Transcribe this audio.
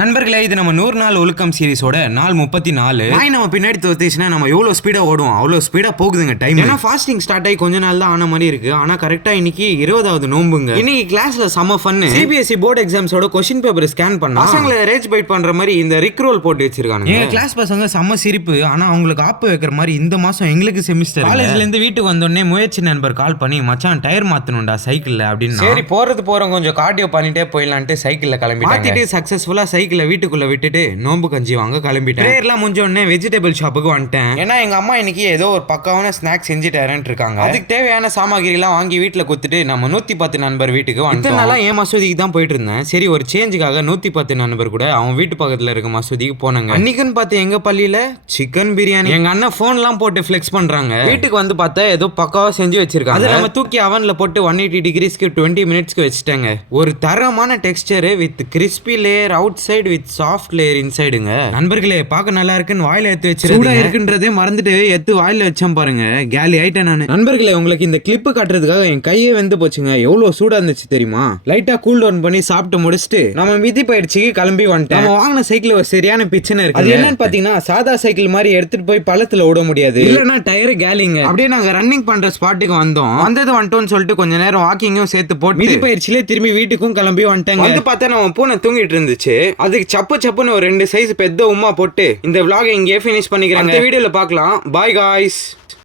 நண்பர்களே, இது நம்ம 100 நாள் ஒழுக்கம் சீரிஸோட நாள் 34. நாய் நம்ம பின்னாடி தோத்துச்சுன்னா நம்ம எவ்வளோ ஸ்பீடாக ஓடுவோம் அவ்வளோ ஸ்பீடாக போகுதுங்க டைம். ஏன்னா ஃபாஸ்டிங் ஸ்டார்ட் ஆகி கொஞ்ச நாள் தான் ஆன மாதிரி இருக்கு. ஆனால் கரெக்டாக இன்னைக்கு 20வது நோம்புங்க. இன்னைக்கு கிளாஸ்ல செம்ம ஃபன்னு. சிபிஎஸ்சி போர்டு எக்ஸாம்ஸோட கொஸ்டின் பேப்பர் ஸ்கேன் பண்ணா பசங்களை ரேஜ் பைட் பண்ற மாதிரி இந்த ரிக் ரோல் போட்டு வச்சிருக்காங்க. எங்க கிளாஸ் பசங்க செம்ம சிரிப்பு. ஆனால் அவங்களுக்கு ஆப்பு வைக்கிற மாதிரி இந்த மாசம் எங்களுக்கு செமிஸ்டர். காலேஜ்ல இருந்து வீட்டுக்கு வந்தோடனே முயற்சி நண்பர் கால் பண்ணி மச்சான் டயர் மாத்தணும்டா சைக்கிள்ல அப்படின்னு. சரி போறோம் கொஞ்சம் கார்டியோ பண்ணிட்டே போயிடலான்ட்டு சைக்கிள்ல கிளம்பிட்டாங்க. சக்சஸ்ஃபுல்லா சைக்கிளை வீட்டுக்குள்ள விட்டுட்டு நோம்பு கஞ்சி வாங்க கிளம்பிட்டேன். பிரேயர்லாம் முடிஞ்ச உடனே வெஜிடபிள் ஷாப்புக்கு வந்துட்டேன். ஏன்னா எங்க அம்மா இன்னைக்கு ஏதோ ஒரு பக்காவான ஸ்நாக்ஸ் செஞ்சு தரேன் இருக்காங்க. அதுக்கு தேவையான சாமாகிரி எல்லாம் வாங்கி வீட்டுல குத்துட்டு நம்ம 110 நண்பர் வீட்டுக்கு வந்துட்டோம். நல்லா ஏன் மசூதிக்கு தான் போயிட்டு இருந்தேன். சரி ஒரு சேஞ்சுக்காக 110 நண்பர் கூட அவன் வீட்டு பக்கத்துல இருக்க மசூதிக்கு போனாங்க. அன்னைக்குன்னு பார்த்து எங்க பள்ளியில சிக்கன் பிரியாணி. எங்க அண்ணன் போன் எல்லாம் போட்டு ஃபிளெக்ஸ் பண்றாங்க. வீட்டுக்கு வந்து பார்த்தா ஏதோ பக்காவா செஞ்சு வச்சிருக்காங்க. அதை நம்ம தூக்கி அவன்ல போட்டு 180 டிகிரிஸ்க்கு 20 மினிட்ஸ்க்கு வச்சுட்டாங்க. ஒரு தரமான texture with crispy layer outside with soft layer இன்சைடுங்க. நண்பர்களே, பார்க்க நல்லா இருக்குன்னு வாயில எடுத்து வச்சு சூடா இருக்குன்றதே மறந்துட்டு எடுத்து வாயில வச்சேன் பாருங்க. கேலி ஆயிட்டேன் நானு. நண்பர்களே, உங்களுக்கு இந்த கிளிப்பு காட்டுறதுக்காக என் கையே வெந்து போச்சுங்க. எவ்வளவு சூடா இருந்துச்சு தெரியுமா? லைட்டா கூல் டவுன் பண்ணி சாப்பிட்டு முடிச்சுட்டு நம்ம மிதி பயிற்சிக்கு கிளம்பி வந்துட்டோம். நம்ம வாங்கின சைக்கிள் ஒரு சரியான பிச்சனை இருக்கு. அது என்னன்னு பாத்தீங்கன்னா சாதா சைக்கிள் மாதிரி எடுத்துட்டு போய் பள்ளத்துல விட முடியாது. இல்லன்னா டயர் கேலிங்க. அப்படியே நாங்க ரன்னிங் பண்ற ஸ்பாட்டுக்கு வந்தோம். வந்துட்டோம்னு சொல்லிட்டு கொஞ்ச நேரம் வாக்கிங்கும் சேர்த்து போட்டு மிதி பயிற்சியிலே திரும்பி வீட்டுக்கும் கிளம்பி வந்துட்டாங்க. வந்து பார்த்தா நம்ம பூனை தூங்கிட்டு இருந்துச்சு. அதுக்கு சப்புன்னு ஒரு 2 சைஸ் பெத்த உமா போட்டு இந்த vlog இங்கே ஃபினிஷ் பண்ணிக்கிறாங்க. இந்த வீடியோல பார்க்கலாம். Bye guys.